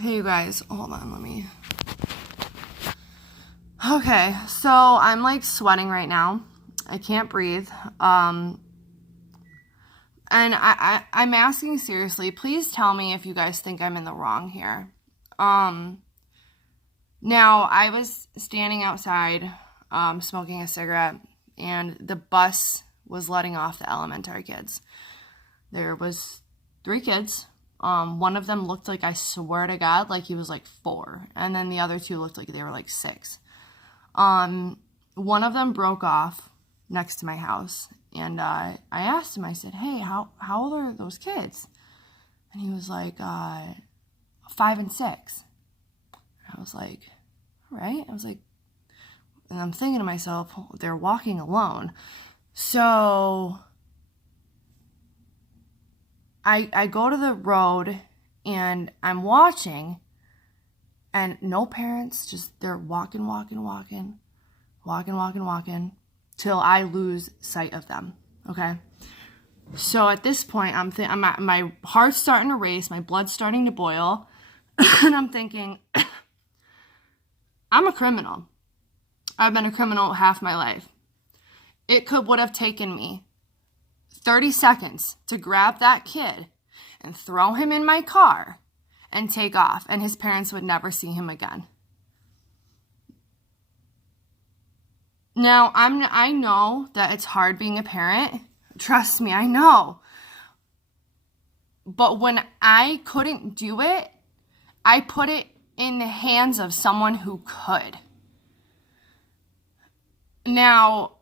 Hey, you guys, hold on, let me. Okay, so I'm like sweating right now. I can't breathe. And I'm asking seriously, please tell me if you guys think I'm in the wrong here. Um, Now I was standing outside, smoking a cigarette, and the bus was letting off the elementary kids. There was three kids. One of them looked like, I swear to God, like he was like 4, and then the other two looked like they were like 6. One of them broke off next to my house, and I asked him. I said, "Hey, how old are those kids?" And he was like, 5 and 6. I was like, "All right." I was like, and I'm thinking to myself, oh, they're walking alone. So I go to the road and I'm watching, and no parents, just they're walking, till I lose sight of them. Okay. So at this point, my heart's starting to race, my blood's starting to boil, and I'm thinking, I'm a criminal. I've been a criminal half my life. It would have taken me 30 seconds to grab that kid and throw him in my car and take off, and his parents would never see him again. Now, I know that it's hard being a parent. Trust me, I know. But when I couldn't do it, I put it in the hands of someone who could. Now,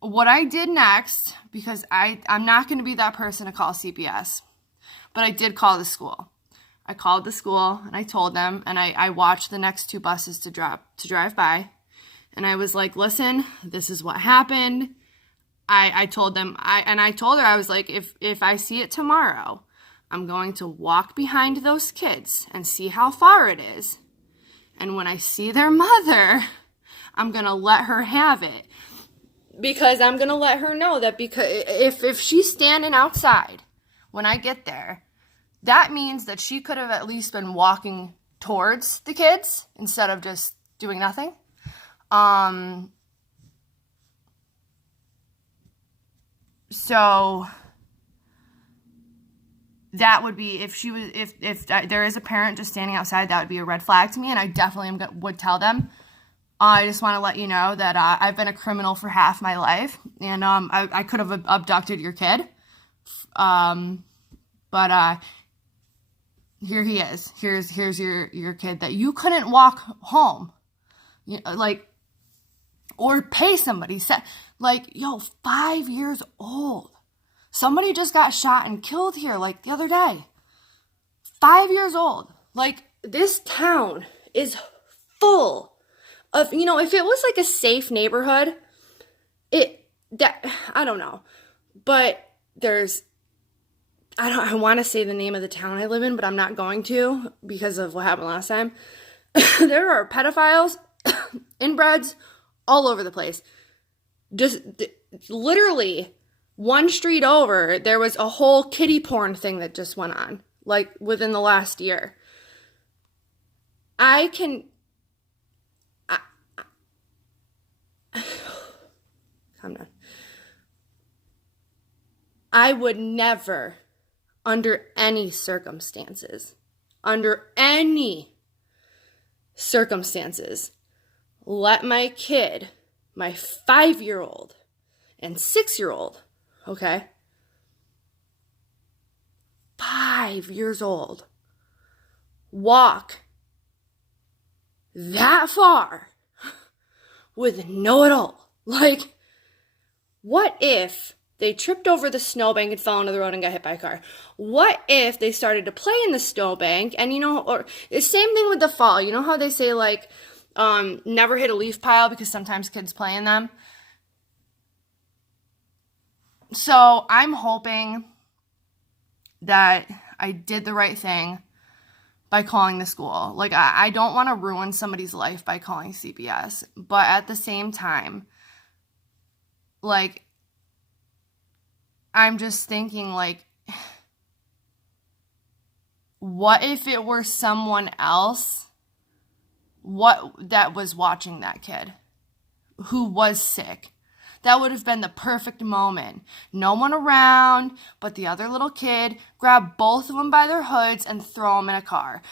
what I did next, because I'm not going to be that person to call CPS, but I did call the school. I called the school and I told them, and I watched the next 2 buses to drive by. And I was like, listen, this is what happened. I told them, I told her, I was like, if I see it tomorrow, I'm going to walk behind those kids and see how far it is. And when I see their mother, I'm going to let her have it. Because I'm going to let her know that, because if she's standing outside when I get there, that means that she could have at least been walking towards the kids instead of just doing nothing. So that would be, if she was, if there is a parent just standing outside, that would be a red flag to me, and I definitely would tell them. I just want to let you know that I've been a criminal for half my life, and I could have abducted your kid, but here he is. Here's your kid that you couldn't walk home, like, or pay somebody. Like, yo, 5 years old. Somebody just got shot and killed here, like, the other day. 5 years old. Like, this town is full of, if it was like a safe neighborhood, I don't know. But I want to say the name of the town I live in, but I'm not going to because of what happened last time. There are pedophiles, inbreds, all over the place. Just literally one street over, there was a whole kiddie porn thing that just went on, like, within the last year. Calm down. I would never, under any circumstances, let my kid, my 5-year-old and 6-year-old, okay? 5 years old, walk that far with no adult. Like, what if they tripped over the snowbank and fell into the road and got hit by a car? What if they started to play in the snowbank and, or the same thing with the fall. You know how they say, like, never hit a leaf pile because sometimes kids play in them? So I'm hoping that I did the right thing by calling the school. Like, I don't want to ruin somebody's life by calling CPS, but at the same time, like, I'm just thinking, like, what if it were someone else that was watching that kid who was sick? That would have been the perfect moment. No one around but the other little kid. Grab both of them by their hoods and throw them in a car.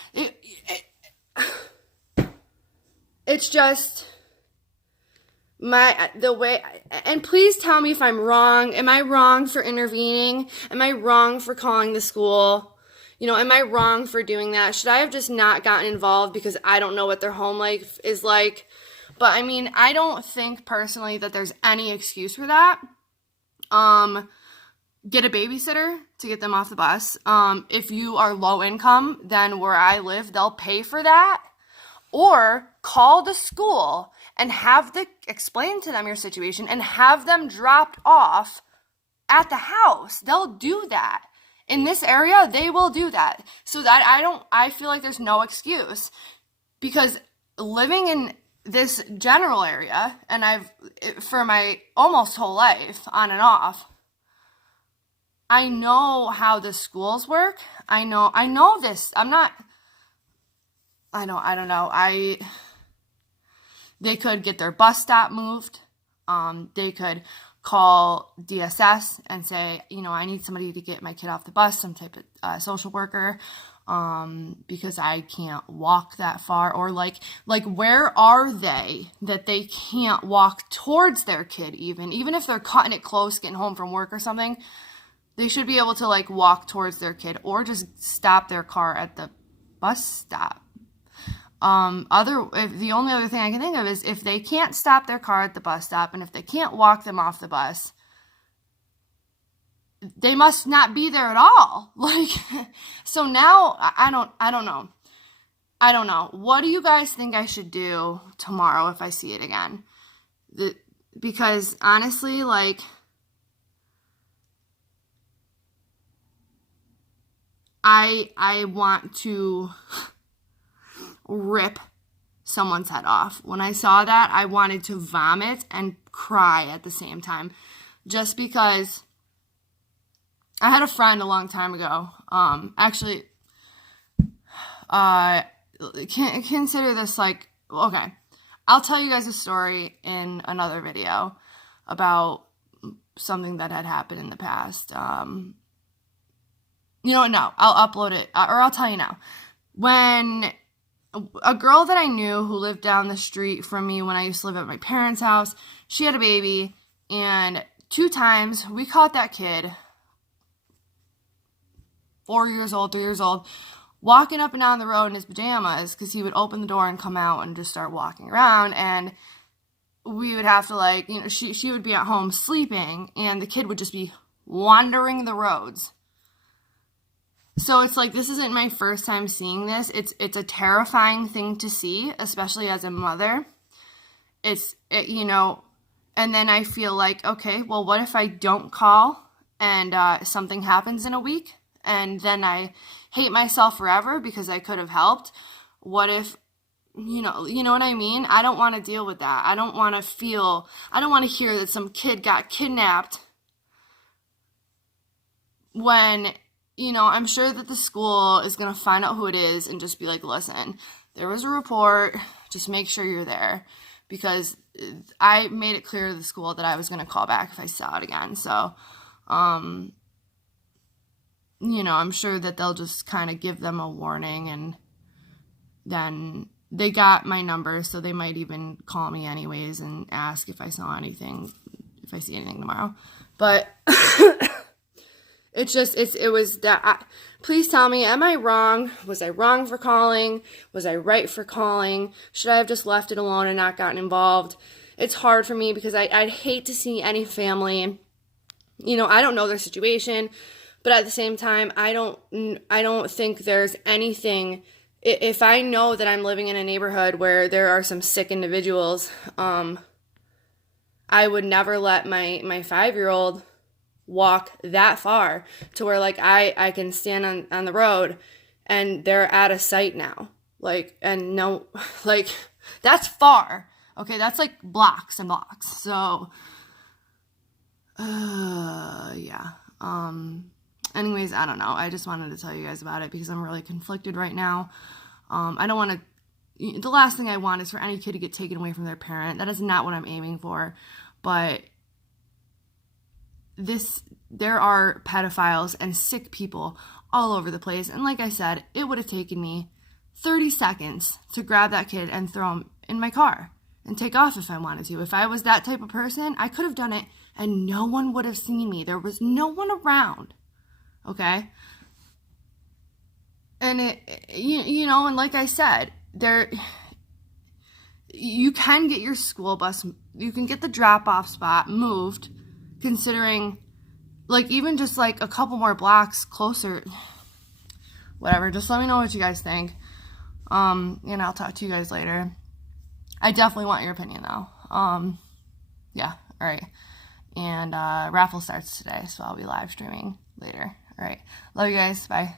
It's just the way, and please tell me if I'm wrong. Am I wrong for intervening? Am I wrong for calling the school? You know, am I wrong for doing that? Should I have just not gotten involved because I don't know what their home life is like? But I mean, I don't think personally that there's any excuse for that. Get a babysitter to get them off the bus. If you are low income, then where I live, they'll pay for that. Or call the school and explain to them your situation and have them dropped off at the house. They'll do that. In this area, they will do that. So that I feel like there's no excuse. Because living in this general area, and for my almost whole life, on and off, I know how the schools work. I know this. I don't know. They could get their bus stop moved. They could call DSS and say, I need somebody to get my kid off the bus, some type of social worker, because I can't walk that far. Or like where are they that they can't walk towards their kid even if they're cutting it close, getting home from work or something? They should be able to walk towards their kid or just stop their car at the bus stop. The only other thing I can think of is if they can't stop their car at the bus stop and if they can't walk them off the bus, they must not be there at all. So now I don't know. I don't know. What do you guys think I should do tomorrow if I see it again? Because honestly, I want to rip someone's head off. When I saw that, I wanted to vomit and cry at the same time. Just because I had a friend a long time ago. Actually, consider this okay. I'll tell you guys a story in another video about something that had happened in the past. No, I'll upload it, or I'll tell you now. When a girl that I knew who lived down the street from me when I used to live at my parents' house, she had a baby, and 2 times we caught that kid, 4 years old, 3 years old, walking up and down the road in his pajamas because he would open the door and come out and just start walking around, and we would have to she would be at home sleeping, and the kid would just be wandering the roads. So it's this isn't my first time seeing this. It's a terrifying thing to see, especially as a mother. And then I feel okay, well, what if I don't call and something happens in a week? And then I hate myself forever because I could have helped. What if, you know what I mean? I don't want to deal with that. I don't want to hear that some kid got kidnapped when, I'm sure that the school is going to find out who it is and just be listen, there was a report, just make sure you're there. Because I made it clear to the school that I was going to call back if I saw it again. So, I'm sure that they'll just kind of give them a warning, and then they got my number, so they might even call me anyways and ask if I see anything tomorrow. But it was that. Please tell me, am I wrong? Was I wrong for calling? Was I right for calling? Should I have just left it alone and not gotten involved? It's hard for me because I'd hate to see any family, I don't know their situation, but at the same time, I don't think there's anything. If I know that I'm living in a neighborhood where there are some sick individuals, I would never let my 5-year-old walk that far to where I can stand on the road and they're out of sight now. That's far. Okay, that's blocks and blocks. So yeah. anyways, I don't know. I just wanted to tell you guys about it because I'm really conflicted right now. I don't want to, the last thing I want is for any kid to get taken away from their parent. That is not what I'm aiming for. But there are pedophiles and sick people all over the place. And like I said, it would have taken me 30 seconds to grab that kid and throw him in my car and take off if I wanted to. If I was that type of person, I could have done it and no one would have seen me. There was no one around. Okay? And and like I said, you can get your school bus, you can get the drop-off spot moved, considering, like, even just, like, a couple more blocks closer. Whatever, just let me know what you guys think. And I'll talk to you guys later. I definitely want your opinion, though. Yeah, all right. And raffle starts today, so I'll be live streaming later. All right, love you guys. Bye.